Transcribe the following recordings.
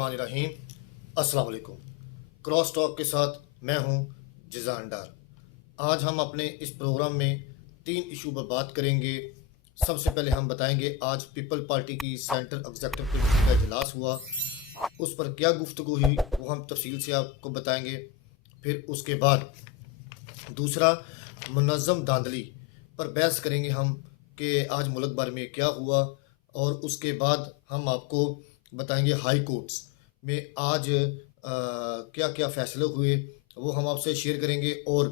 बिस्मिल्लाहिर्रहमानिर्रहीम। अस्सलाम वालेकुम। क्रॉस टॉक के साथ मैं हूं जिज़ान डार। आज हम अपने इस प्रोग्राम में 3 इशू पर बात करेंगे। सबसे पहले हम बताएंगे आज पीपल पार्टी की सेंट्रल एग्जीक्यूटिव कमेटी का इजलास हुआ, उस पर क्या गुफ्तगू हुई वो हम तफसील से आपको बताएंगे। फिर उसके बाद दूसरा, मुनज़्ज़म धांधली पर बहस करेंगे हम कि आज मुल्क भर में क्या हुआ। और उसके बाद हम आपको बताएंगे हाई कोर्ट्स में आज क्या क्या फ़ैसले हुए वो हम आपसे शेयर करेंगे। और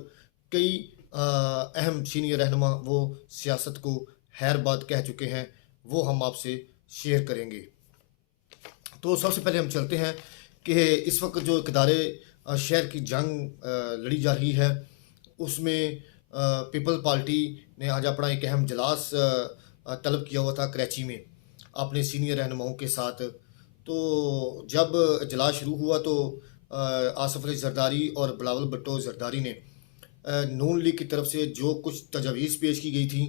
कई अहम सीनियर रहनुमा वो सियासत को खैर बात कह चुके हैं, वो हम आपसे शेयर करेंगे। तो सबसे पहले हम चलते हैं कि इस वक्त जो इक़्तिदारे शहर की जंग लड़ी जा रही है, उसमें पीपल पार्टी ने आज अपना एक अहम इजलास तलब किया हुआ था कराची में अपने सीनियर रहनुमाओं के साथ। तो जब इजलास शुरू हुआ तो आसिफ अली जरदारी और बिलावल भुट्टो जरदारी ने नून लीग की तरफ से जो कुछ तजावीज़ पेश की गई थी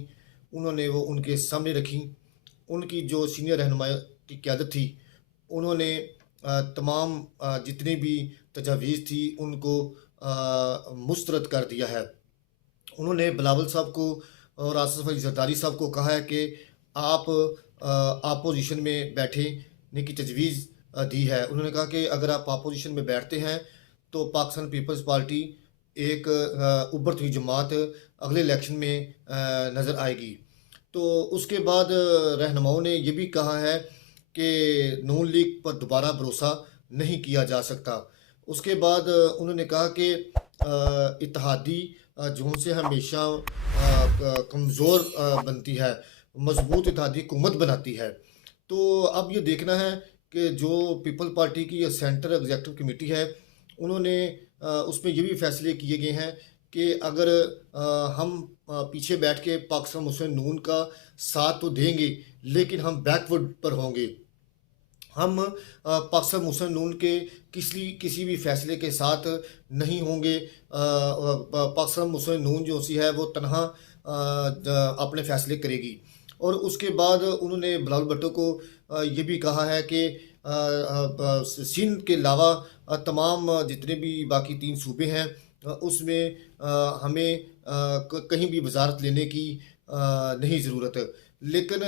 उन्होंने वो उनके सामने रखी। उनकी जो सीनियर रहनुमा की क़यादत थी उन्होंने तमाम जितनी भी तजावीज़ थी उनको मुस्तरद कर दिया है। उन्होंने बिलावल साहब को और आसिफ अली जरदारी साहब को कहा है कि आप अपोजिशन में बैठने की तजवीज़ दी है। उन्होंने कहा कि अगर आप अपोजिशन में बैठते हैं तो पाकिस्तान पीपल्स पार्टी एक उभरती हुई जमात अगले इलेक्शन में नज़र आएगी। तो उसके बाद रहनुमाओं ने ये भी कहा है कि नून लीग पर दोबारा भरोसा नहीं किया जा सकता। उसके बाद उन्होंने कहा कि इत्तेहादी जोन से हमेशा कमज़ोर बनती है, मजबूत इत्तेहादी हुकूमत बनाती है। तो अब ये देखना है कि जो पीपल पार्टी की ये सेंट्रल एग्जीक्यूटिव कमेटी है उन्होंने उसमें ये भी फैसले किए गए हैं कि अगर हम पीछे बैठ के पाकिस्तान मुस्लिम नून का साथ तो देंगे लेकिन हम बैकवर्ड पर होंगे। हम पाकिस्तान मुस्लिम नून के किसी भी फैसले के साथ नहीं होंगे। पाकिस्तान मुस्लिम नून जो सी है वो तनहा अपने फैसले करेगी। और उसके बाद उन्होंने बिलावल भुट्टो को ये भी कहा है कि सिंध के अलावा तमाम जितने भी बाकी 3 सूबे हैं उसमें हमें कहीं भी वजारत लेने की नहीं ज़रूरत। लेकिन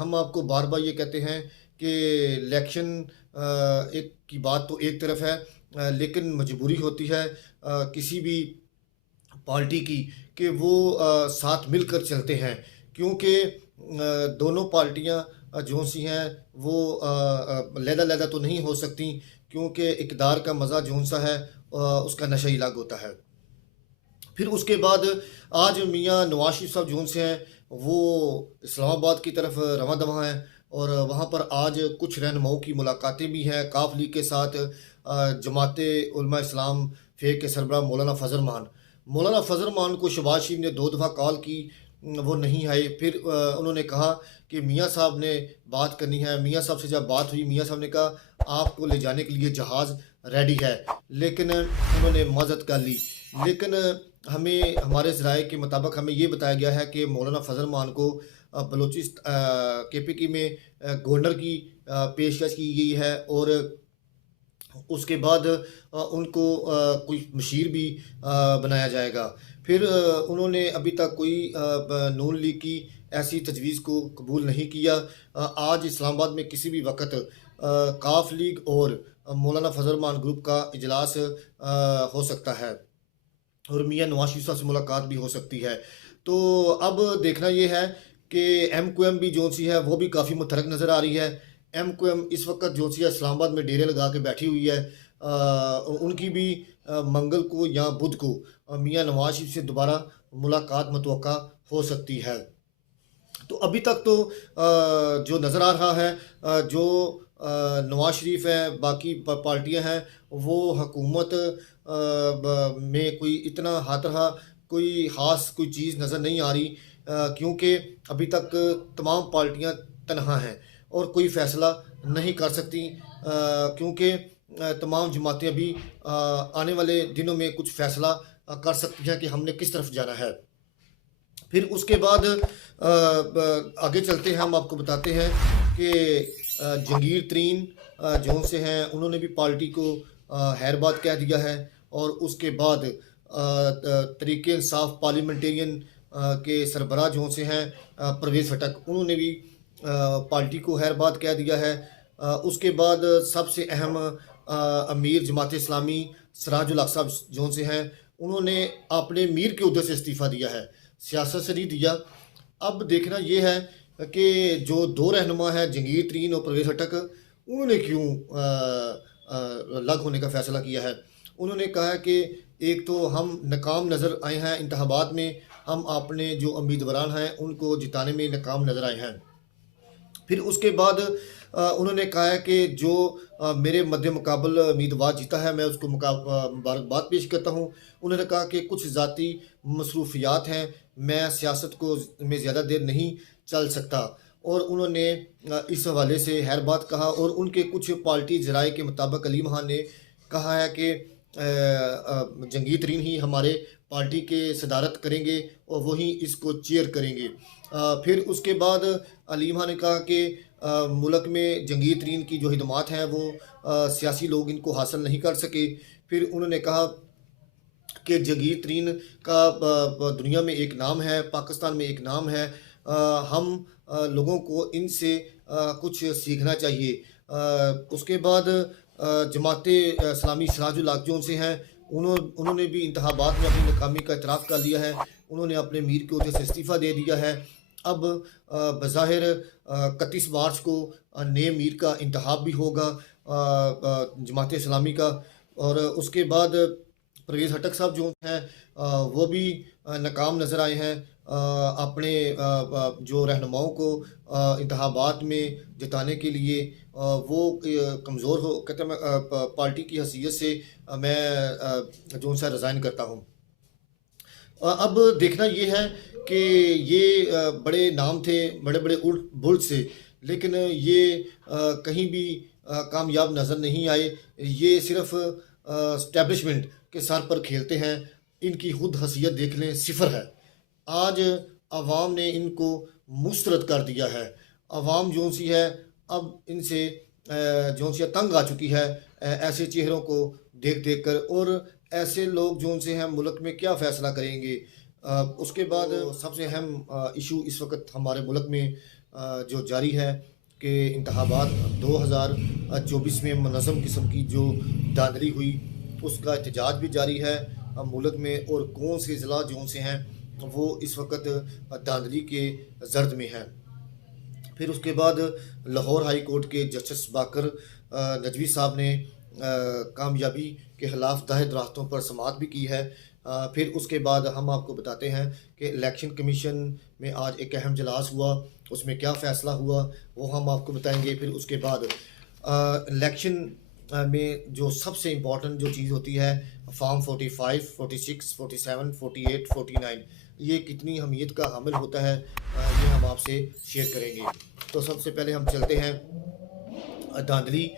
हम आपको बार बार ये कहते हैं कि इलेक्शन एक की बात तो एक तरफ है, लेकिन मजबूरी होती है किसी भी पार्टी की कि वो साथ मिलकर चलते हैं, क्योंकि दोनों पार्टियां जो सी हैं वो लहदा तो नहीं हो सकती, क्योंकि इक़्तिदार का मज़ा जोन सा है उसका नशा ही अलग होता है। फिर उसके बाद आज मियाँ नवाज शरीफ साहब जोन से हैं वो इस्लामाबाद की तरफ रवां दवां हैं और वहाँ पर आज कुछ रहनुमाओं की मुलाकातें भी हैं काफ लीग के साथ। जमाते उलमा इस्लाम फ़ेक के सरबराह मौलाना फ़ज़ल मान को शहबाज शरीफ ने 2 दफ़ा कॉल की, वो नहीं आए। फिर उन्होंने कहा कि मियाँ साहब ने बात करनी है। मियाँ साहब से जब बात हुई मियाँ साहब ने कहा आपको ले जाने के लिए जहाज़ रेडी है, लेकिन उन्होंने मदद कर ली। लेकिन हमें हमारे ज़राए के मुताबिक हमें ये बताया गया है कि मौलाना फ़ज़ल मान को बलूचिस्तान KPK में गवर्नर की पेशकश की गई है और उसके बाद उनको कोई मशीर भी बनाया जाएगा। फिर उन्होंने अभी तक कोई नून लीग की ऐसी तजवीज़ को कबूल नहीं किया। आज इस्लामाबाद में किसी भी वक्त काफ लीग और मौलाना फ़ज़ल मान ग्रुप का इजलास हो सकता है और मियाँ नवाज शरीफ साहब से मुलाकात भी हो सकती है। तो अब देखना ये है कि MQM भी जो सी है वो भी काफ़ी मुतहरक नज़र आ रही है। MQM इस वक्त जो सी है इस्लामाबाद में डेरे लगा के बैठी हुई है। उनकी भी मंगल को या बुध को मियाँ नवाज शरीफ से दोबारा मुलाकात मुतवक्का हो सकती है। तो अभी तक तो जो नज़र आ रहा है जो नवाज शरीफ है बाकी पार्टियां हैं वो हुकूमत में कोई इतना हाथ रहा कोई ख़ास कोई चीज़ नज़र नहीं आ रही, क्योंकि अभी तक तमाम पार्टियां तनहा हैं और कोई फ़ैसला नहीं कर सकती, क्योंकि तमाम जमातें अभी आने वाले दिनों में कुछ फ़ैसला कर सकती हैं कि हमने किस तरफ जाना है। फिर उसके बाद आगे चलते हैं, हम आपको बताते हैं कि जंगीर तरीन जौन से हैं उन्होंने भी पार्टी को हैरबाद कह दिया है। और उसके बाद तरीके इंसाफ पार्लियामेंटेरियन के सरबराह जौन से हैं परवेज़ खटक, उन्होंने भी पार्टी को हैरबाद कह दिया है। उसके बाद सबसे अहम अमीर जमात इस्लामी सिराजुल हक साहब जौन से हैं, उन्होंने अपने मीर के उहदे से इस्तीफ़ा दिया है, सियासत से नहीं दिया। अब देखना ये है कि जो दो रहनुमा हैं जंगीर तरीन और परवेज़ खटक, उन्होंने क्यों अलग होने का फ़ैसला किया है। उन्होंने कहा है कि एक तो हम नाकाम नज़र आए हैं इंतखाबात में, हम अपने जो उम्मीदवार हैं उनको जिताने में नाकाम नज़र आए हैं। फिर उसके बाद उन्होंने कहा है कि जो मेरे मद्दे मुकाबल उम्मीदवार जीता है, मैं उसको मुबारकबाद पेश करता हूँ। उन्होंने कहा कि कुछ ज़ाती मसरूफियात हैं, मैं सियासत को में ज़्यादा देर नहीं चल सकता। और उन्होंने इस हवाले से हैरबाद कहा। और उनके कुछ पार्टी ज़राए के मुताबिक अली महान ने कहा है कि जंगीर तरीन ही हमारे पार्टी के सदारत करेंगे और वही इसको चेयर करेंगे। फिर उसके बाद अली महान ने कहा कि मुल्क में जंगीर तरीन की जो हिदमात हैं वो सियासी लोग इनको हासिल नहीं कर सके। फिर उन्होंने कहा कि जंगीर तरीन का दुनिया में एक नाम है, पाकिस्तान में एक नाम है। हम लोगों को इनसे कुछ सीखना चाहिए। उसके बाद जमात इस्लामी सिराजुल हक जो उनसे हैं, उन्होंने भी इंतखाबात में अपनी नाकामी का इतराफ़ कर लिया है। उन्होंने अपने मीर के ओहदे से इस्तीफ़ा दे दिया है। अब बज़ाहिर 31 मार्च को नए मीर का इंतखाब भी होगा जमात इस्लामी का। और उसके बाद परवेज़ खटक साहब जो हैं वो भी नाकाम नज़र आए हैं। अपने जो रहनुमाओं को इंतखाबात में जिताने के लिए वो कमज़ोर हो कहते हैं, मैं पार्टी की हैसियत से मैं जो सा रिज़ाइन करता हूँ। अब देखना ये है कि ये बड़े नाम थे, बड़े-बड़े बुर्ज से, लेकिन ये कहीं भी कामयाब नज़र नहीं आए। ये सिर्फ़ एस्टेब्लिशमेंट के सर पर खेलते हैं। इनकी खुद हैसियत देख लें, सिफ़र है। आज आवाम ने इनको मुस्तरद कर दिया है। आवाम जौन-सी है अब इनसे जौन-सी तंग आ चुकी है ऐसे चेहरों को देख-देख कर। और ऐसे लोग जौन-से हैं मुल्क में क्या फ़ैसला करेंगे। उसके बाद सबसे अहम इशू इस वक़्त हमारे मुल्क में जो जारी है कि इंतखाबात 2024 में मुनज़्ज़म किस्म की जो धांधली हुई, उसका एहतजाज भी जारी है मुल्क में। और कौन से ज़िला जौन-से हैं वो इस वक़्त धांधली के ज़र्द में हैं। फिर उसके बाद लाहौर हाई कोर्ट के जस्टिस बाकर नजवी साहब ने कामयाबी के ख़िलाफ़ दाहिर रास्तों पर समाअत भी की है। फिर उसके बाद हम आपको बताते हैं कि इलेक्शन कमीशन में आज एक अहम इजलास हुआ, उसमें क्या फ़ैसला हुआ वो हम आपको बताएंगे। फिर उसके बाद इलेक्शन में जो सबसे इम्पोर्टेंट जो चीज़ होती है, फॉर्म 45, 46, 47, 48, 49, ये कितनी अहमियत का हामिल होता है, ये हम आपसे शेयर करेंगे। तो सबसे पहले हम चलते हैं धांधली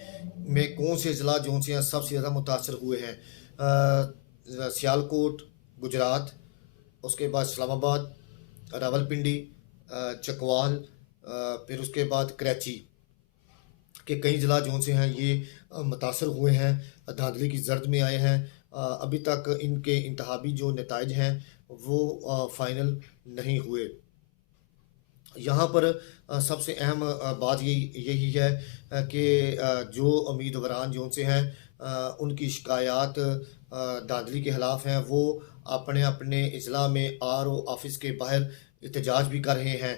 में कौन से ज़िला जौन से सबसे ज़्यादा मुतासर हुए हैं। सियालकोट गुजरात, उसके बाद इस्लामाबाद, रावलपिंडी, चकवाल, फिर उसके बाद कराची के कई ज़िला जौन से हैं ये मुतासर हुए हैं, धांधली की जर्द में आए हैं। अभी तक इनके इंतखाबी जो नताइज हैं वो फ़ाइनल नहीं हुए। यहाँ पर सबसे अहम बात यही है कि जो उम्मीदवारान जो उनसे हैं उनकी शिकायत धांधली के ख़िलाफ़ हैं, वो अपने अपने अजला में आरओ ऑफिस के बाहर एहतजाज भी कर रहे हैं।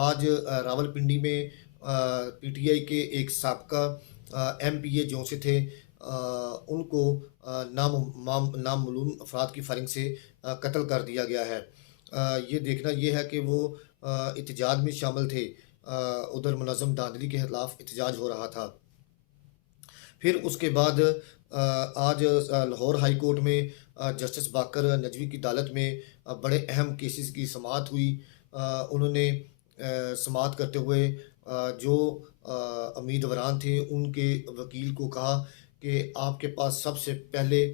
आज रावलपिंडी में पीटीआई के एक साबका एमपीए जो से थे उनको नामालूम अफराद की फायरिंग से कत्ल कर दिया गया है। ये देखना ये है कि वो एहतजाज में शामिल थे। उधर मुनज़्ज़म धांधली के ख़िलाफ़ एहतजाज हो रहा था। फिर उसके बाद आज लाहौर हाई कोर्ट में जस्टिस बाकर नजवी की अदालत में बड़े अहम केसेस की समाअत हुई। उन्होंने समाअत करते हुए जो उम्मीदवारान थे उनके वकील को कहा कि आपके पास सबसे पहले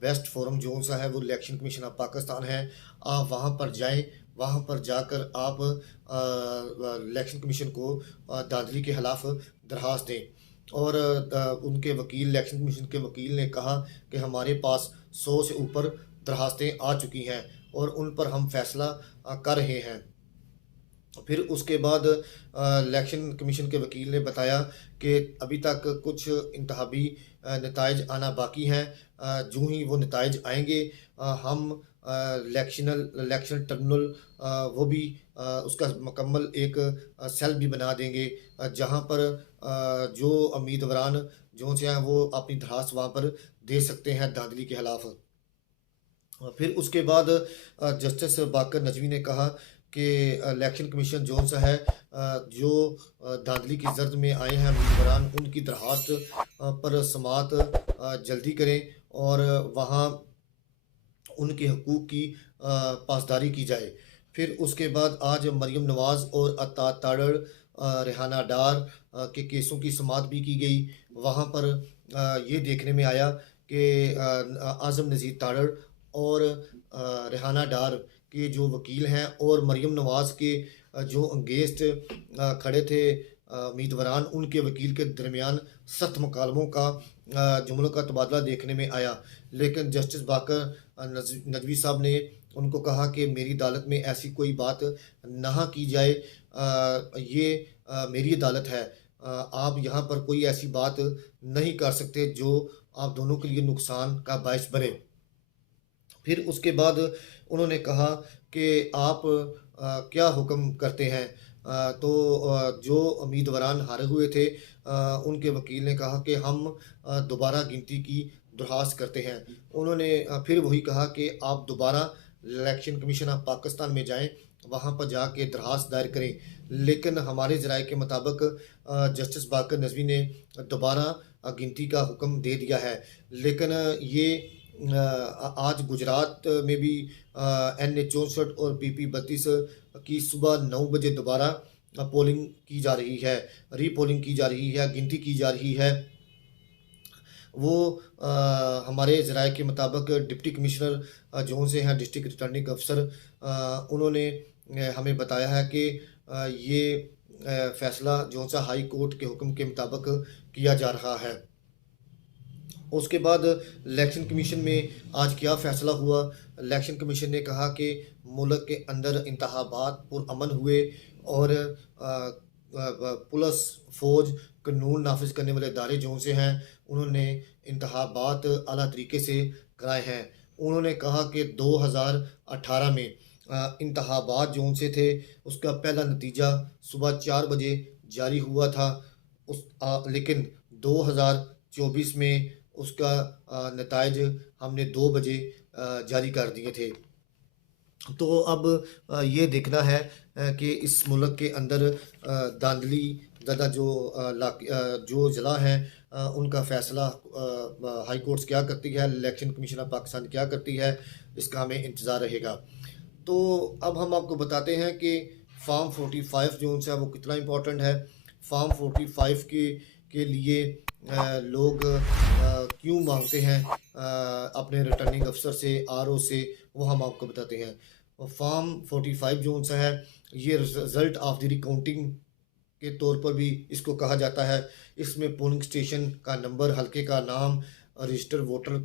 बेस्ट फोरम जो सा है वो इलेक्शन कमीशन ऑफ पाकिस्तान है, आप वहाँ पर जाएं वहाँ पर जाकर आप इलेक्शन कमीशन को धांधली के खिलाफ दरख्वास्त दें। और उनके वकील, इलेक्शन कमीशन के वकील ने कहा कि हमारे पास 100 से ऊपर दरखास्तें आ चुकी हैं और उन पर हम फैसला कर रहे हैं। फिर उसके बाद इलेक्शन कमीशन के वकील ने बताया कि अभी तक कुछ इंतखाबी नताइज आना बाकी हैं। जो ही वो नताइज आएंगे हम इलेक्शन टर्मिनल वो भी उसका मुकम्मल एक सेल भी बना देंगे, जहां पर जो उम्मीदवारान जो से हैं वो अपनी दरख्वास्त वहाँ पर दे सकते हैं धांधली के खिलाफ। फिर उसके बाद जस्टिस बाकर नजवी ने कहा कि इलेक्शन कमीशन जो सा है जो धांधली की जर्द में आए हैं उम्मीदवारान, उनकी दरख्वास्त पर समाअत जल्दी करें और वहाँ उनके हकूक़ की पासदारी की जाए। फिर उसके बाद आज मरियम नवाज़ और अता ताड़ड़, रेहाना डार के केसों की समाअत भी की गई। वहाँ पर ये देखने में आया कि आज़म नज़ीर ताड़ड़ और रेहाना डार के जो वकील हैं और मरियम नवाज़ के जो अगेंस्ट खड़े थे उम्मीदवारान, उनके वकील के दरमियान सख्त मुकालमों का जुमलों का तबादला देखने में आया। लेकिन जस्टिस बाकर नजवी साहब ने उनको कहा कि मेरी अदालत में ऐसी कोई बात ना की जाए, ये मेरी अदालत है, आप यहाँ पर कोई ऐसी बात नहीं कर सकते जो आप दोनों के लिए नुकसान का बायस बने। फिर उसके बाद उन्होंने कहा कि आप क्या हुक्म करते हैं। तो जो उम्मीदवारान हारे हुए थे उनके वकील ने कहा कि हम दोबारा गिनती की दरख्वास्त करते हैं। उन्होंने फिर वही कहा कि आप दोबारा इलेक्शन कमीशन ऑफ पाकिस्तान में जाएं, वहाँ पर जाके दरख्वास्त दायर करें। लेकिन हमारे ज़राए के मुताबिक जस्टिस बाकर नजवी ने दोबारा गिनती का हुक्म दे दिया है। लेकिन ये आज गुजरात में भी NH 64 और PP 32 की सुबह 9 बजे दोबारा पोलिंग की जा रही है, रीपोलिंग की जा रही है, गिनती की जा रही है। वो हमारे ज़राए के मुताबिक डिप्टी कमिश्नर जो से हैं डिस्ट्रिक्ट रिटर्निंग अफसर, उन्होंने हमें बताया है कि ये फ़ैसला जो सा हाई कोर्ट के हुक्म के मुताबिक किया जा रहा है। उसके बाद इलेक्शन कमीशन में आज क्या फ़ैसला हुआ। इलेक्शन कमीशन ने कहा कि मुल्क के अंदर इंतखाबात पुरअमन हुए और पुलिस, फ़ौज, कानून नाफिज करने वाले इदारे जो से हैं उन्होंने इंतखाबात आला तरीके से कराए हैं। उन्होंने कहा कि 2018 में इंतखाबात जो से थे उसका पहला नतीजा सुबह 4 बजे जारी हुआ था, लेकिन 2024 में उसका नताइज हमने 2 बजे जारी कर दिए थे। तो अब ये देखना है कि इस मुल्क के अंदर धांधली ज़्यादा जो ज़िला हैं उनका फ़ैसला हाई कोर्ट्स क्या करती है, इलेक्शन कमीशन ऑफ पाकिस्तान क्या करती है, इसका हमें इंतज़ार रहेगा। तो अब हम आपको बताते हैं कि फार्म 45 जो है वो कितना इम्पोर्टेंट है। फार्म 45 के लिए लोग क्यों मांगते हैं अपने रिटर्निंग अफसर से, RO से, वो हम आपको बताते हैं। फार्म 45 जो सा है ये रिज़ल्ट ऑफ द रिकाउंटिंग के तौर पर भी इसको कहा जाता है। इसमें पोलिंग स्टेशन का नंबर, हल्के का नाम, रजिस्टर वोटर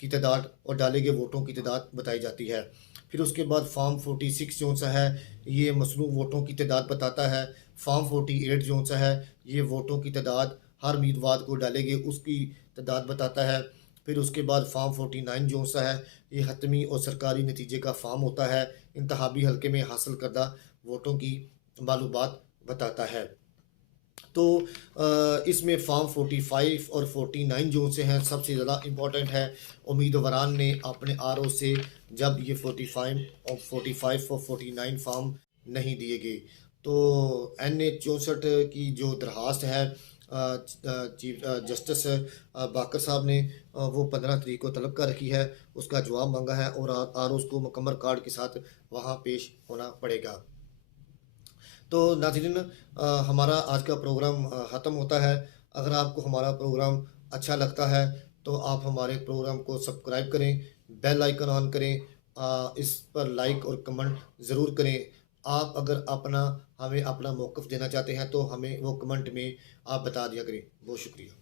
की तादाद और डाले गए वोटों की तादाद बताई जाती है। फिर उसके बाद फार्म 46 जो सा है ये मसनू वोटों की तादाद बताता है। फार्म 48 जो सा है ये वोटों की तादाद हर उम्मीदवार को डाले गए उसकी तादाद बताता है। फिर उसके बाद फार्म 49 जो सा है ये हतमी और सरकारी नतीजे का फार्म होता है, इंतखाबी हल्के में हासिल करदा वोटों की मालूमात बताता है। तो इसमें फार्म 45 और 49 जो से हैं सबसे ज़्यादा इम्पोर्टेंट है। उम्मीदवारान ने अपने RO से जब ये 45 और 49 फार्म नहीं दिए गए तो NH 64 की जो दरख्वास्त है चीफ जस्टिस बाकर साहब ने वो 15 तारीख को तलब कर रखी है, उसका जवाब मांगा है और ROs को मुकम्मल कार्ड के साथ वहाँ पेश होना पड़ेगा। तो नाज़रीन हमारा आज का प्रोग्राम ख़त्म होता है। अगर आपको हमारा प्रोग्राम अच्छा लगता है तो आप हमारे प्रोग्राम को सब्सक्राइब करें, बेल आइकन ऑन करें इस पर लाइक और कमेंट ज़रूर करें। आप अगर हमें अपना मौक़िफ़ देना चाहते हैं तो हमें वो कमेंट में आप बता दिया करें। बहुत शुक्रिया।